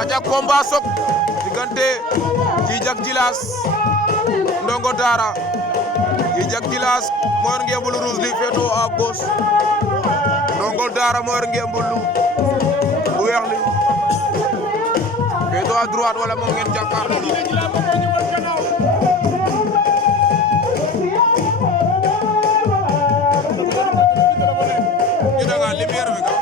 aja combat sok diggante Djidjack Djilass Ndongo Dara. Djidjack Djilass moo yor ngembulu rouge li féetoo à gauche, Ndongo Dara moo yor ngembulu bu weex li féetoo à droite wala moom ngeen jàkkaarloo. ñu da nga lumière bi ka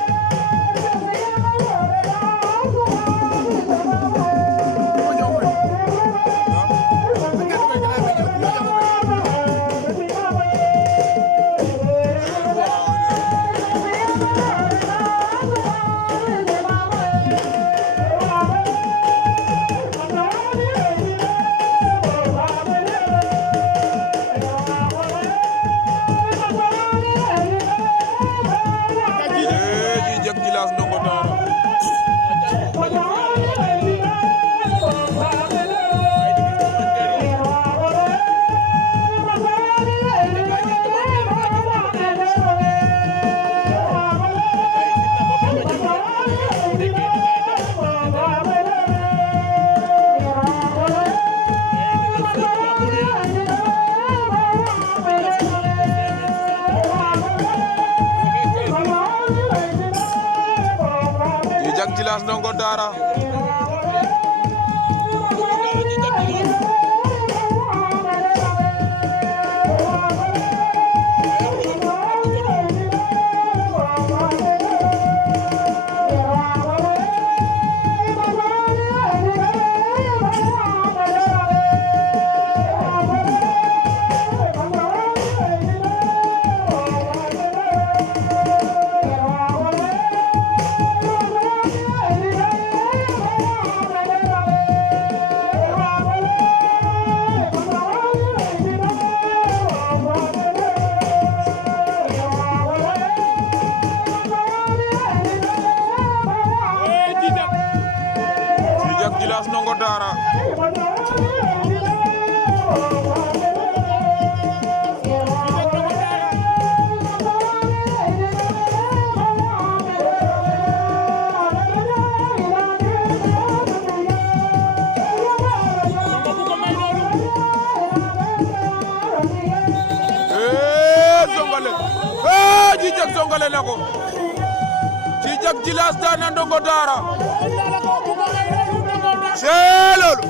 Djidjack Djilass Ndongo Dara. Djidjack Djilass Ndongo Dara. Djidjack Djilass Ndongo Dara. Zongale Djidjack zongale na ko. Djidjack Djilass daan na Ndongo Dara. C'est loolu